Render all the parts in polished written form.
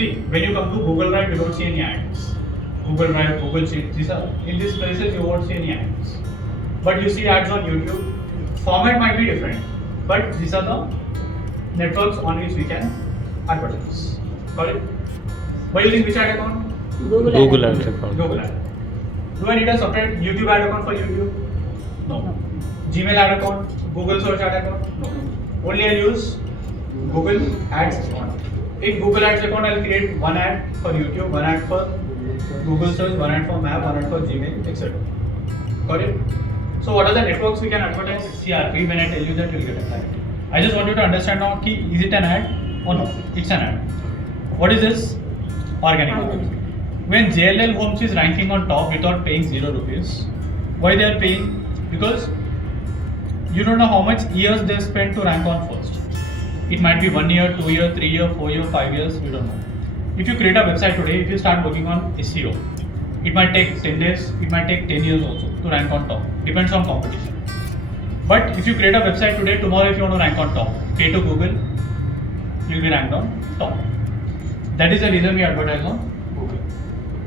See, when you come to Google Drive, you don't see any ads. Google Drive, Google Sheet, these are in these places you won't see any ads. But you see ads on YouTube. Format might be different, but these are the networks on which we can advertise. Got it? By using which ad account? Google Ads account. Google ad. Do I need a separate YouTube ad account for YouTube? No. Gmail ad account? Google search ad account? No. Only I'll use Google Ads account. In Google Ads account, I'll create one ad for YouTube, one ad for Google search, one ad for Map, one ad for Gmail, etc. Got it? So what are the networks we can advertise? CRP. When I tell you that, you'll get a clarity. I just want you to understand now, is it an ad or no? It's an ad. What is this? Organic marketing. When JLL Homes is ranking on top without paying 0 rupees, why they are paying? Because you don't know how much years they spend to rank on first. It might be 1 year, 2 year, 3 year, 4 year, 5 years, we don't know. If you create a website today, if you start working on SEO, it might take 10 days, it might take 10 years also to rank on top. Depends on competition. But if you create a website today, tomorrow if you want to rank on top, pay to Google, you'll be ranked on top. That is the reason we advertise on Google.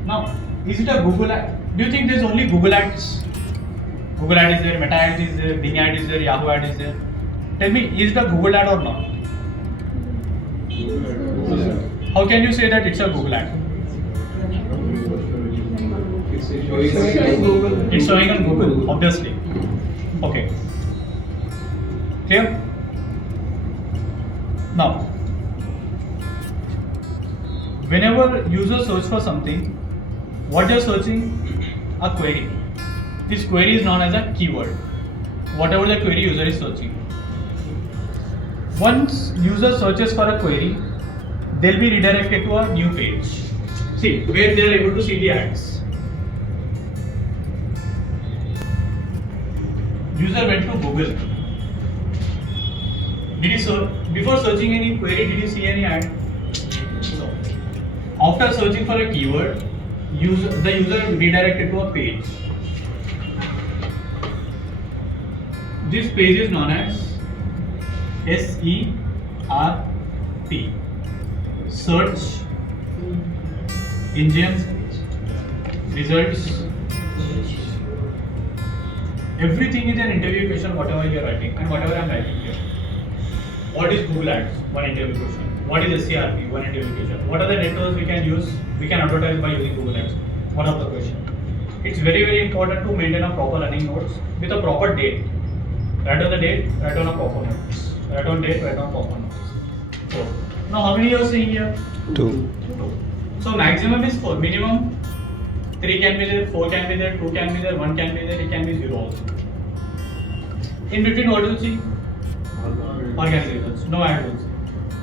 Now, is it a Google ad? Do you think there's only Google ads? Google ad is there, Meta ad is there, Bing ad is there, Yahoo ad is there. Tell me, is it a Google ad or not? How can you say that it's a Google ad? It's showing on Google, obviously. Okay. Clear? Now, whenever users search for something, what you're searching? A query. This query is known as a keyword. Whatever the query user is searching. Once user searches for a query, they'll be redirected to a new page. See, where they are able to see the ads. User went to Google. Did he search? Before searching any query, did you see any ad? No. After searching for a keyword, the user is redirected to a page. This page is known as SERP. Search Engine Results. Everything is an interview question, whatever you are writing and whatever I am writing here. What is Google Ads? One interview question. What is SERP? One interview question. What are the networks we can use? We can advertise by using Google Ads. One of the question. It's very, very important to maintain a proper running notes with a proper date. Write on the date, write on a proper notes. Write on date, write on proper notes. 4. Now how many you are seeing here? 2. 2. So maximum is 4. Minimum 3 can be there, 4 can be there, 2 can be there, 1 can be there, it can be 0 also. In between what do you see? Organic results. No ad will see.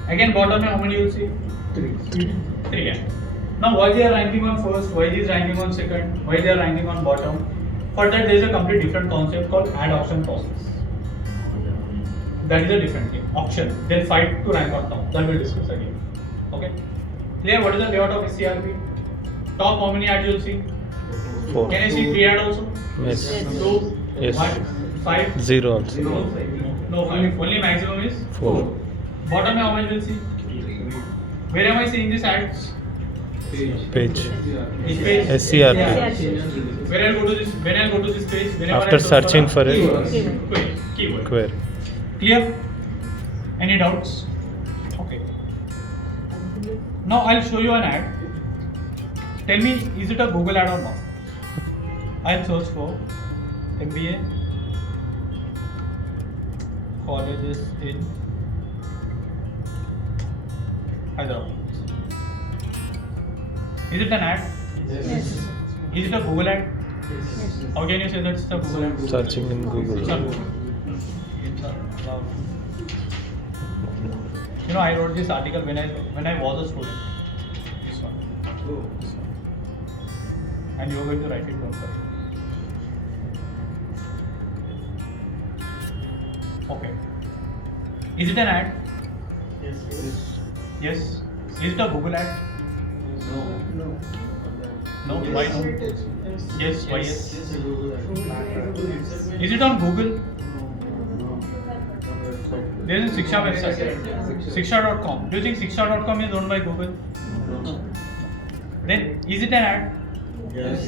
Again bottom how many you will see? 3 ad. Now why they are ranking on first, why they is ranking on second, why they are ranking on bottom? For that there is a complete different concept called ad auction process. That is a different thing. Auction. They'll fight to rank on top. That we'll discuss again. Okay? Clear? What is the layout of SERP? Top how many ads you'll see? 4. Can I see 3 ads also? Yes. 2, Yes. 1, 5. 0 also. No, 5. Only maximum is 4. Bottom how much will see? Where am I seeing these ads? Page. Which page? SERP. When I'll go to this page, whenever After I search searching for a it, keyword. query. Clear? Any doubts? Okay. Now I'll show you an ad. Tell me, is it a Google ad or not? I'll search for MBA colleges in Hyderabad. Is it an ad? Yes. Is it a Google ad? Yes. How can you say that it's a Google ad? Searching in Google. It's a Google. You know, I wrote this article when I was a student. This one. This one. And you are going to write it down for you. Okay. Is it an ad? Yes. Yes. Is it a Google ad? No. No. Why no? Yes. Why yes? Google. Is it on Google? There is a Shiksha website. Shiksha.com. Do you think Shiksha.com is owned by Google? No. Then is it an ad? Yes.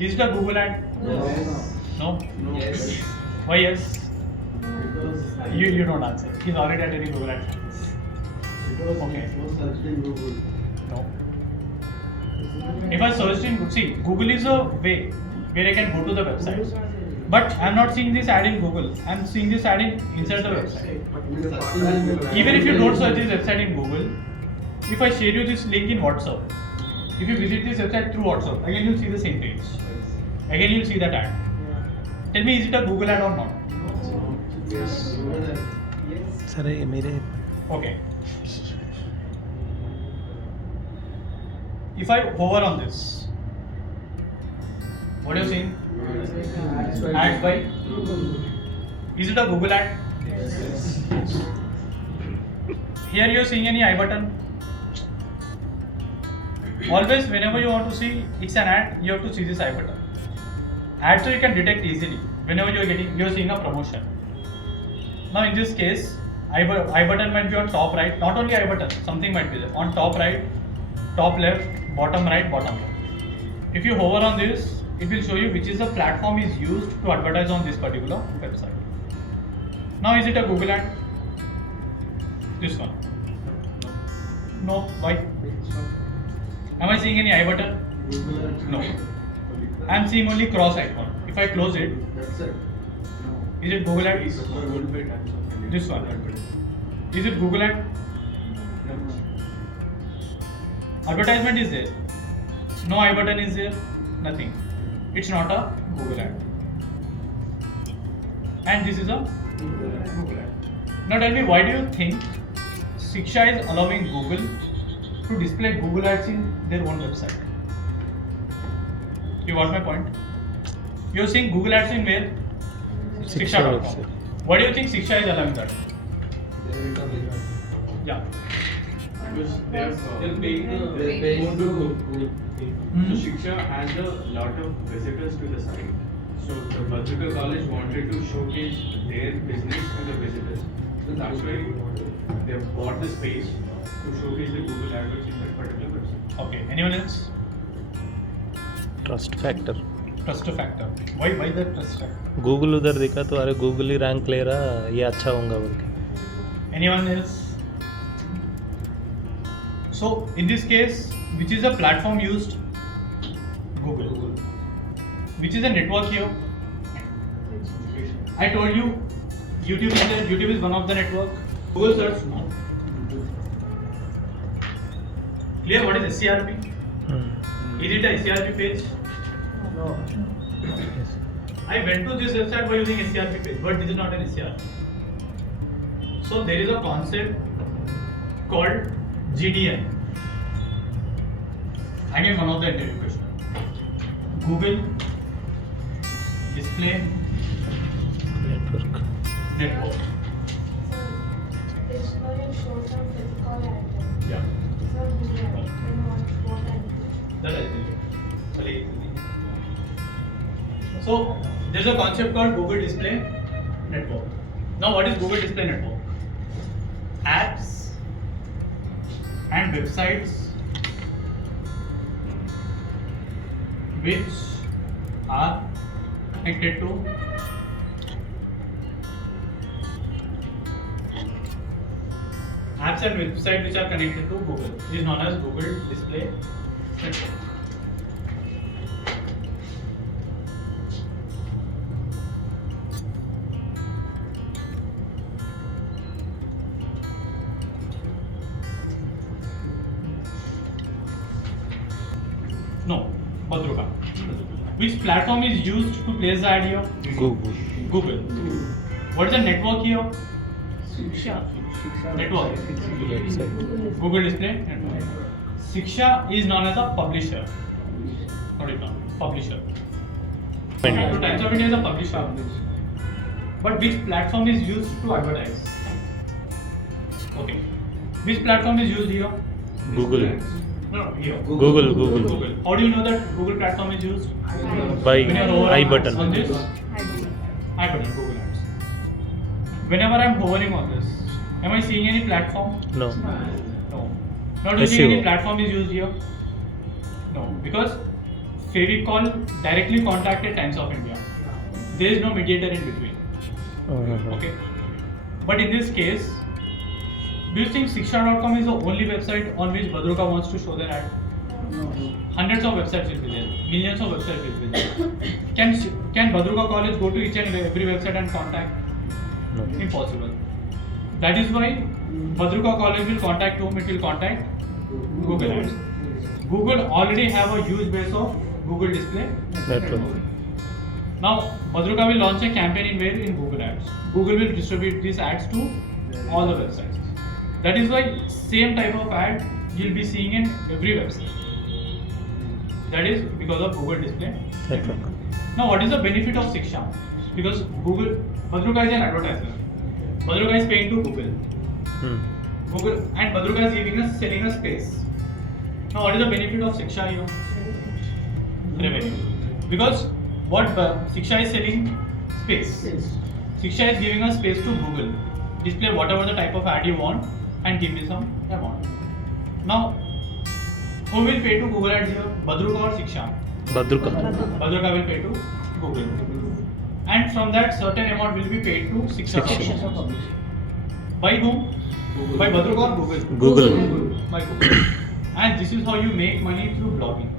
Is it a Google ad? Yes. No. No. Yes. Why yes? Because You don't answer. He's already attending Google Ads. because Okay. it was searched in Google. No. If I searched in see, Google is a way where I can go to the website. But I'm not seeing this ad in Google. I'm seeing this ad in inside the website. Even if you don't search this website in Google, if I share you this link in WhatsApp, if you visit this website through WhatsApp, again you'll see the same page. Again you'll see that ad. Tell me, is it a Google ad or not? Yes. సరే మీరే Okay. If I hover on this, what are you seeing? Ads by? Is it a Google ad? Here you are seeing any I button? Always whenever you want to see it's an ad, you have to see this I button. Ad so you can detect easily whenever you are seeing a promotion. Now in this case, I button might be on top right, not only I button, something might be there on top right, top left, bottom right, bottom left. If you hover on this, it will show you which is the platform is used to advertise on this particular website. Now is it a Google ad? This one. No. Why? Am I seeing any I button? No. I am seeing only cross icon. If I close it, That's it. is it Google ad? This one. Is it Google ad? Advertisement is there. No I button is there. Nothing. It's not a Google ad. And this is a Google ad. Now tell me, why do you think Shiksha is allowing Google to display Google ads in their own website? You got my point? You're seeing Google ads in where? Shiksha.com. website. Why do you think Shiksha is allowing that? Yeah. Because they're paying They're paying more to Google. Mhm. So Shiksha has a lot of visitors to the site. So the Vajrika college wanted to showcase their business to the visitors. So that's why they bought the space to showcase the Google AdWords in that particular website. Okay. Anyone else? Trust factor Trust factor. Why the trust factor? Google उधर देखा तो अरे Google ही rank ले रहा ये अच्छा होगा बोल के Anyone else? So in this case, which is the platform used? Google. Which is a network here? I told you, YouTube is there. YouTube is one of the network. Google search, no. Clear? What is SCRP? Is it a SCRP page? No. I went to this website by using SCRP page, but this is not an SCRP. So there is a concept called GDN. Again, one of the interview question. Google Display network Network. It's for a short-term physical item. Yeah. It's not Google item. Then what I do? That I tell you. So there's a concept called Google Display Network. Now, what is Google Display Network? Apps and websites which are connected to apps and websites which are connected to Google is known as Google Display Network. No, Badruka. Which platform is used to place the ad here? Google Google. What is the network here? Network. Website Google Display Network. Shiksha is known as a publisher. Not it now. Publisher. Times of India is a publisher. But which platform is used to advertise? Okay. Which platform is used here? Google No, here. Google Google Google. How do you know that Google platform is used? By When you're over I on button this, I button, Google Ads. Whenever I'm hovering on this, Am I seeing any platform? No. No. Not using SEO. any platform is used here? No. Because Favicall directly contacted Times of India. There is no mediator in between. Uh-huh. Okay. But in this case, do you think Shiksha.com is the only website on which Badruka wants to show their ad? Hundreds of websites will be there. Millions of websites will be there. Can Badruka College go to each and every website and contact? No. Impossible. That is why Badruka College will contact whom? It will contact Google Ads. Google already have a huge base of Google Display Network. Now Badruka will launch a campaign in where? In Google Ads. Google will distribute these ads to all the websites. That is why same type of ad you'll be seeing in every website. That is because of Google Display Network. Now what is the benefit of Shiksha? Because Badruka is an advertiser. Badruka is paying to Google. Google and Badruka is selling us space. Now what is the benefit of Shiksha here? Revenue. Because what Shiksha is selling? Space. Shiksha is giving us space to Google. Display whatever the type of ad you want and give me some amount. Now who will pay to Google Ads here? Badruka or Shiksha? Badruka. Badruka will pay to Google. And from that certain amount will be paid to Shiksha. By whom? By Badruka or Google? Google. By Google. And this is how you make money through blogging.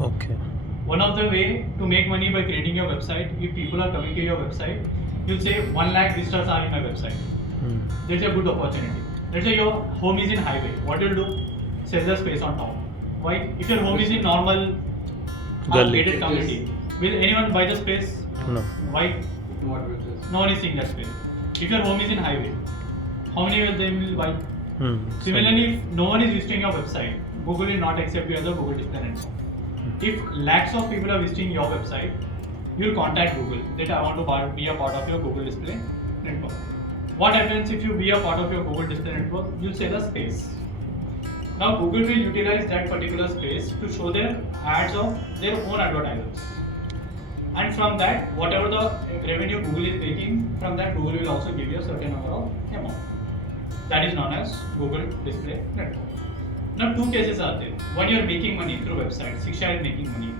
Okay. One of the way to make money by creating your website, if people are coming to your website, you'll say 1 lakh visitors are in my website. There's a good opportunity. Let's say your home is in highway. What you'll do? Sell the space on top. Why? If your home is in normal Gully. gated community, will anyone buy the space? No. Why? Not with this. No one is seeing that space. If your home is in highway, how many will they will buy? Similarly, if no one is visiting your website, Google will not accept you as a Google Display Network. If lakhs of people are visiting your website, you will contact Google that I want to be a part of your Google Display Network. What happens if you be a part of your Google Display Network? You'll sell a space. Now Google will utilize that particular space to show their ads of their own advertisers. And from that, whatever the revenue Google is making, from that Google will also give you a certain number of amount. That is known as Google Display Network. Now two cases are there. One, you are making money through websites. Shiksha is making money.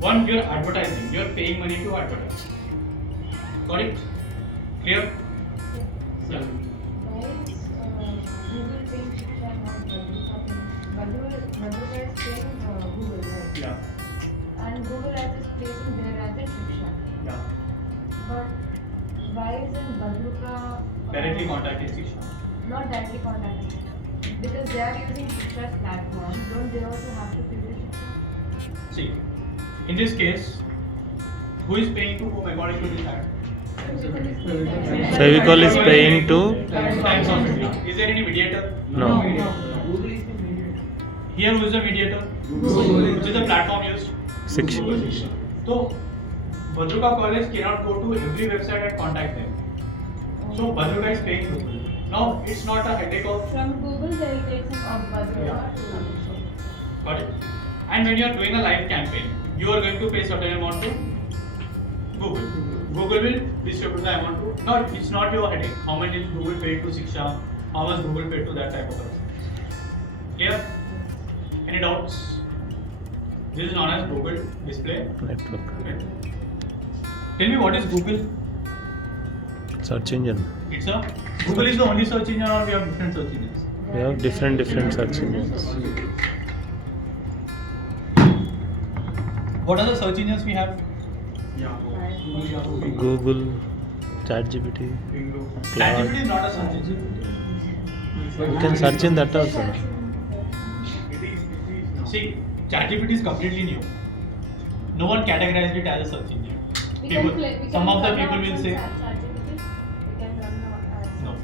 One, you are advertising. You are paying money to advertise. Got it? Clear? Yeah. Why is Google paying Shiksha and not Badruka paying? Badruka is paying Google, right? Yeah. And Google Ads is placing their ads in Shiksha. Yeah. But why isn't Badruka Directly contacting Shiksha. not directly contacting? Because they are using Shiksha's platform, don't they also have to pay to Shiksha? See, in this case, who is paying to whom according to this ad? Favicall is paying to Times of India. Is there any mediator? No. Here who is the mediator? Which is the platform used? Shiksha. So, Badruka College cannot go to every website and contact them. So, Badruka is paying Google. Now, it's not a headache of. From Google, they will take some of Badruka to Shiksha. Got it? And when you are doing a live campaign, you are going to pay certain amount to Google. Google will distribute the amount to. No, it's not your headache. How much is Google paid to Shiksha? How much Google paid to that type of person? Clear? Any doubts? This is known as Google Display Network. Network. Tell me what is Google? Search engine. It's a Google is the only search engine, or we have different search engines? We have different search engines. What are the search engines we have? Google, ChatGPT, ChatGPT is not a search engine. You can search in that also. See, ChatGPT is completely new. No one categorized it as a search engine. Some of the people will say no.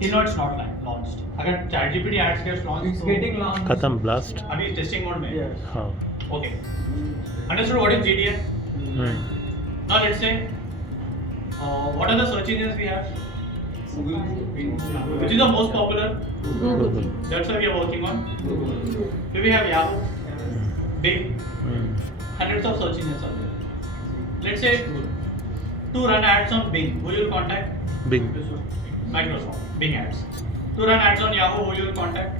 Till now it's not launched. अगर ChatGPT ads gets launched, It's getting launched. खत्म blast. अभी testing mode में. Yes. हाँ. Okay. Understood what is GDN? Now let's say, what are the search engines we have? Which is the most popular? Google. That's why we are working on. Here we have Yahoo, Bing, hundreds of search engines are there. Let's say to run ads on Bing, who you will contact? Bing. Microsoft, Bing Ads. To run ads on Yahoo, who you will contact?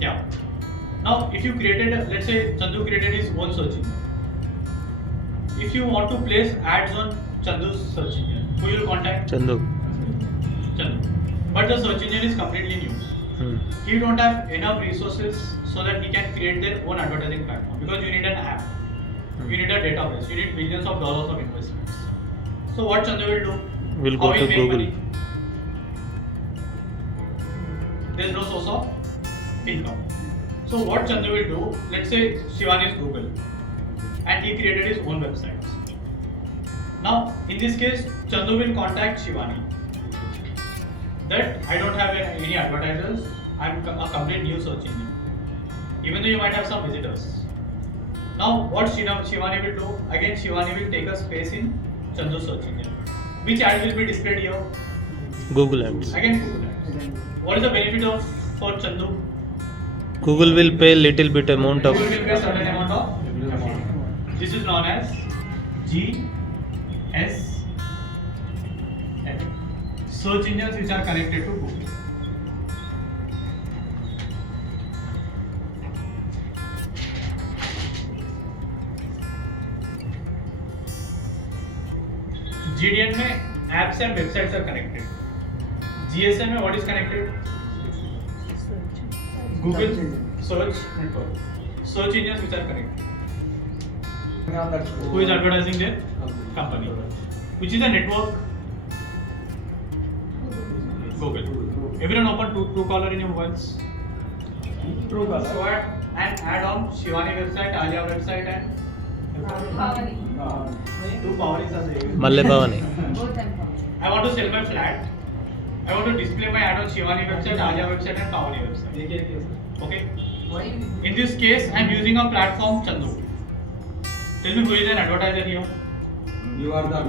Yeah. Now, if you created, let's say Chandu created his own search engine. If you want to place ads on Chandu's search engine, who you will contact? Chandu. Chandu. But the search engine is completely new. He don't have enough resources so that he can create their own advertising platform, because you need an app, you need a database, you need millions of dollars of investments. So what Chandu will do? We'll How go he to make Google. money? There is no source of income. So what Chandu will do? Let's say Shivani is Google, and he created his own website. Now, in this case, Chandu will contact Shivani that I don't have any advertisers, I'm a complete new search engine. Even though you might have some visitors. Now, what Shivani will do? Again, Shivani will take a space in Chandu's search engine. Which ad will be displayed here? Google Ads. Again, Google Ads. What is the benefit of for Chandu? Google will pay little bit amount of. Google will pay certain amount of amount. This is known as GSM. Search engines which are connected to Google. GDN में apps and websites are connected. GSM में what is connected? Google search network. Search engines which are connected. Who is advertising their company? Which is a network? Google. Everyone open Truecaller in your mobiles? Truecaller. So and add on Shivani website, Alia website and two Pavanis are there. Malle Bhavani. Both and power. I want to sell my flat. I want to display my ad on Shivani website, Alia website and Pavani website. Okay. In this case, I am using a platform Chandu. Tell me who is an advertiser here? You are the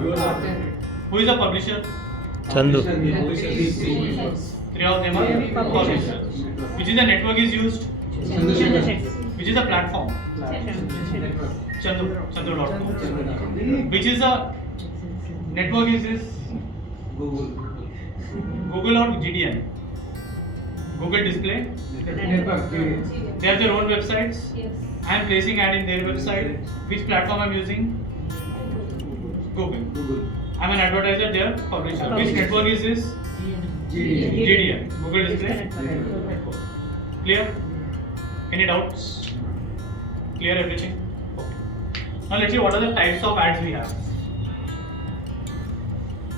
Who is the publisher? Chandu. Three of them are publishers. Which is the network is used? Which is the platform? Chandu.com. Which is the network is this? Google or GDN? Google Display. They have their own websites. Yes. I am placing ad in their website. Which platform I am using? Google. I am an advertiser, their publisher. Which network is this? GDN. Google Display. Clear? Any doubts? Clear everything? Okay. Now let's see what are the types of ads we have.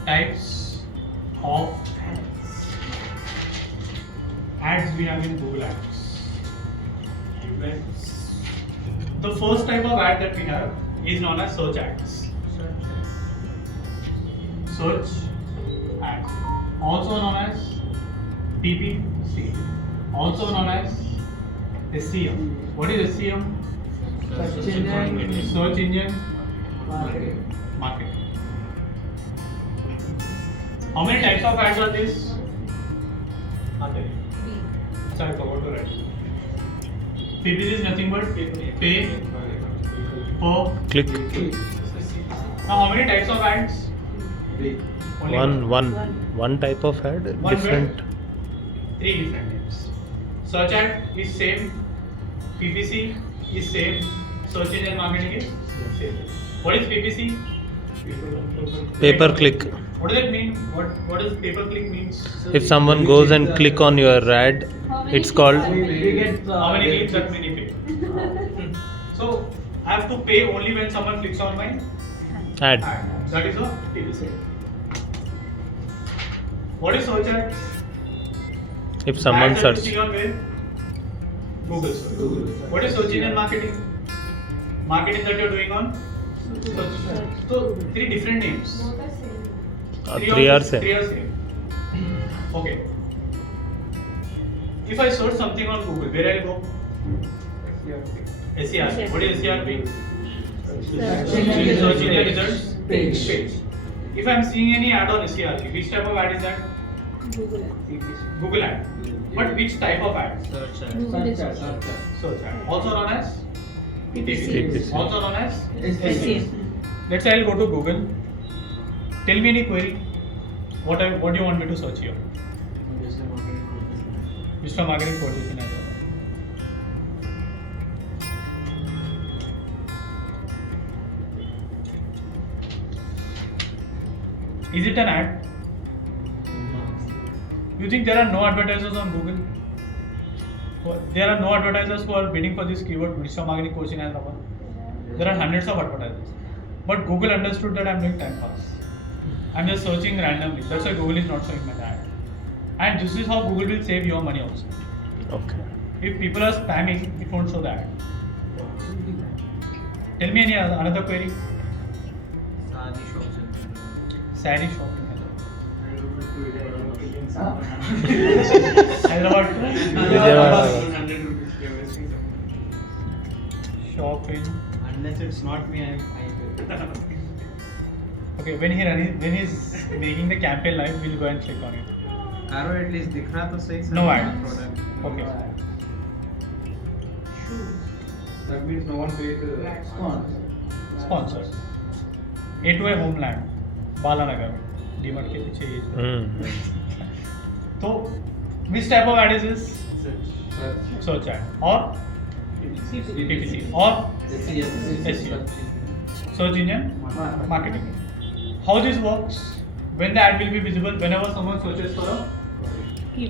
Types of ads we have in Google Ads. The first type of ad that we have is known as search ads. Search ad, also known as PPC, also known as SEM. What is SEM? Search engine marketing. How many types of ads are this? So I forgot to write. PPC is nothing but pay per Click. Now how many types of ads? Only One type of ad. One Different. word. Three different types. Search ad is same. PPC is same. Search engine marketing is same. What is PPC? Pay per click. What does it mean? What does pay per click means? If someone goes and click on your ad, it's called. How many clicks that many pay? So I have to pay only when someone clicks on my Ad. ad. That is a PPC. What is search ad? If someone Ads that you search. see on where? Google search. What is search engine marketing? Marketing that you are doing on search. So three different names. Both are same. Three are Three same. are same. Okay. If I search something on Google, where I'll go? SERP. What is SERP? Search engine results page. If I'm seeing any ad on SERP, which type of ad is that? Google ad. But which type of ad? Search ad. Also known as PPC. Also known as SEM. Let's say I'll go to Google. Tell me any query. What do you want me to search here? Digital marketing courses in Hyderabad. Is it an ad? You think there are no advertisers on Google? There are no advertisers who are bidding for this keyword digital marketing course in Hyderabad. There are hundreds of advertisers. But Google understood that I'm doing time pass. I'm just searching randomly. That's why Google is not showing my ad. And this is how Google will save your money also. Okay. If people are spamming, it won't show the ad. Tell me another query. Sari shop in Hyderabad. Vijayawada. 100 rupees you're wasting some. Shop in. Unless it's not me, I Okay, when he's making the campaign live, we'll go and click on it. Arrow at least दिख रहा तो सही No ad. Okay. That means no one paid the Sponsors. A2A Homeland, Balanagar, DMart के पीछे ये. तो which type of ad is this? Search ad or PPC or SEO. Search engine marketing. How this works? When the ad will be visible whenever someone searches for a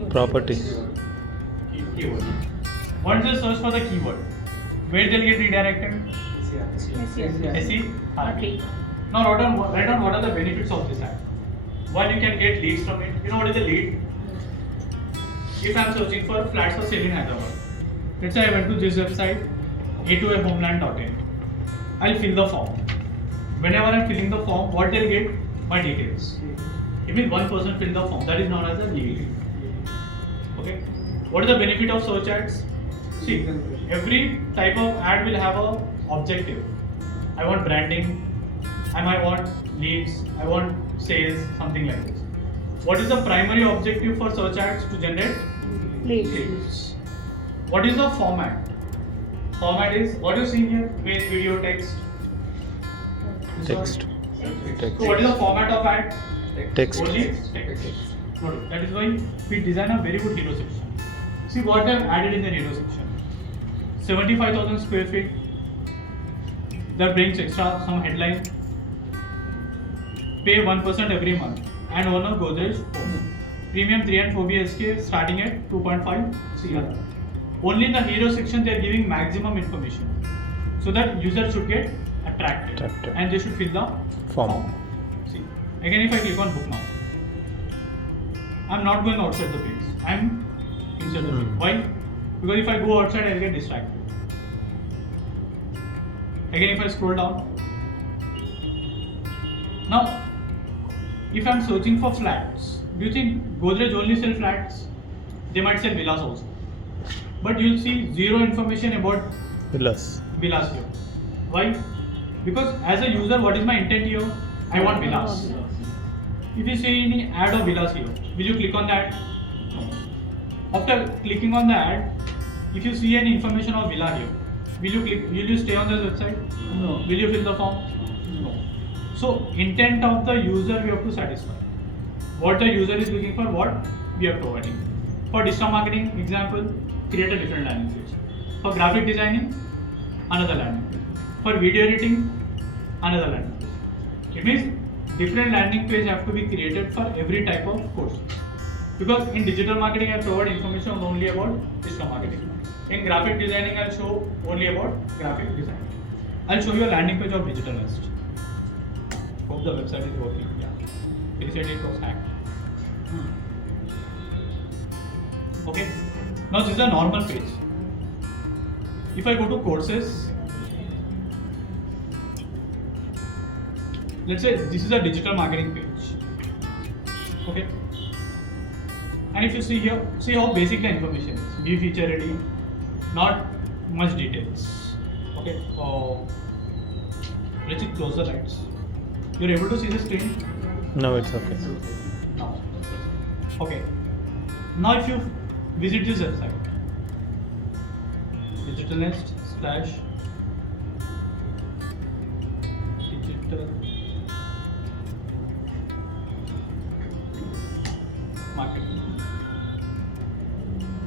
Property. keyword. Once they search for the keyword, where they'll get redirected? SE. Now write down what are the benefits of this ad. One, you can get leads from it. You know what is a lead? If I'm searching for flats for sale in Hyderabad, let's say I went to this website, a2ahomeland.in. I'll fill the form. Whenever I'm filling the form, what they'll get? My details. It means one person filled the form. That is known as a lead. Okay. What is the benefit of search ads? See, every type of ad will have a objective. I want branding. I might want leads. I want sales. Something like this. What is the primary objective for search ads to generate? Leads. What is the format? Format is what you see here: image, video, text. Text. So what is the format of ad? Text. Only text. Good. That is why we design a very good hero section. See what I have added in the hero section. 75,000 square feet. That brings extra some headline. Pay 1% every month and own a Godrej home. Premium 3 and 4 BHK starting at 2.5 CR. Only in the hero section they are giving maximum information so that user should get attracted. And they should fill the Form. See, again if I click on book now, I'm not going outside the page. I'm inside the page. Why? Because if I go outside, I'll get distracted. Again, if I scroll down, now if I'm searching for flats, do you think Godrej only sell flats? They might sell villas also. But you'll see zero information about Villas. villas here. Why? Because as a user, what is my intent here? I want villas. If you see any ad of villas here, will you click on that? No. After clicking on the ad, if you see any information of villa here, will you click? Will you stay on this website? No. Will you fill the form? No. So intent of the user we have to satisfy. What the user is looking for, what we are providing. For digital marketing example, create a different landing page. For graphic designing, another landing page. For video editing, another landing page. It means different landing page have to be created for every type of course. Because in digital marketing, I provide information only about digital marketing. In graphic designing, I'll show only about graphic design. I'll show you a landing page of Digitalist. Hope the website is working. Yeah. They said it was hacked. Okay. Now this is a normal page. If I go to courses, let's say this is a digital marketing page. Okay. And if you see here, see how basic the information is. View feature ready, not much details. Okay. Let's close the lights. You're able to see the screen? No, it's okay. Now. Okay. Now if you visit this website, digitalnest/digital marketing.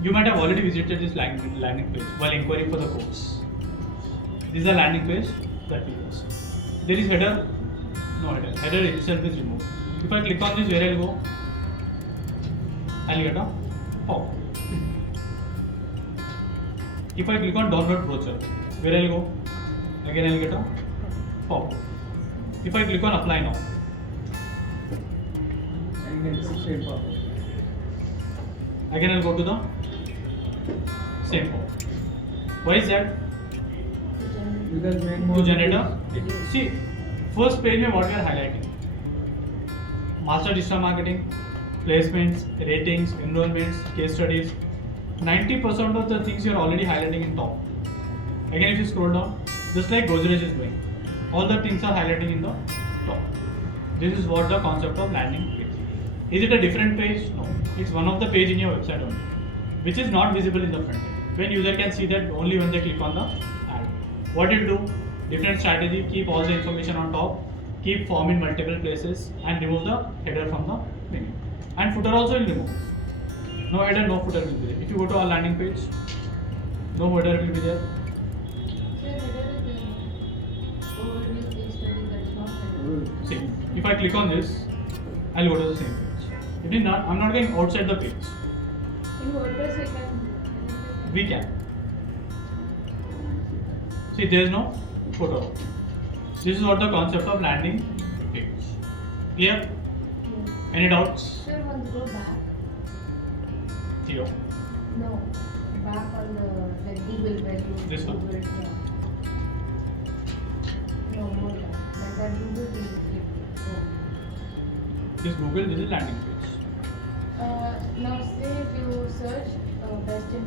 You might have already visited this landing page while inquiring for the course. This is the landing page that we use. There is header, no header. Header itself is removed. If I click on this, where I'll go? I'll get a pop. If I click on download brochure, where I'll go? Again I'll get a pop. If I click on apply now, And it's straight pop. again I'll go to the same pop. Why is that? Because main To generate a see first page में what we are highlighting, master digital marketing, placements, ratings, enrollments, case studies. 90% of the things you are already highlighting in top. Again, if you scroll down, just like Godrej is doing, all the things are highlighting in the top. This is what the concept of landing page. Is it a different page? No, it's one of the page in your website only, which is not visible in the front end. When user can see that only when they click on the ad. What it do? Different strategy. Keep all the information on top. Keep form in multiple places and remove the header from the menu. And footer also will remove. No header, no footer will be there. If you go to our landing page, no header will be there. So header is the overview case study that is not header. Same. If I click on this, I'll go to the same page. If it is not, I'm not going outside the page. In WordPress we can. We can. See, there is no footer. This is what the concept of landing page. Clear? Yes. Any doubts? Sir, once go back. Here. No, back on the like Google where you This one? Google, yeah. No more back. Like that Google thing you click. This Google, this is landing page. Now say if you search best in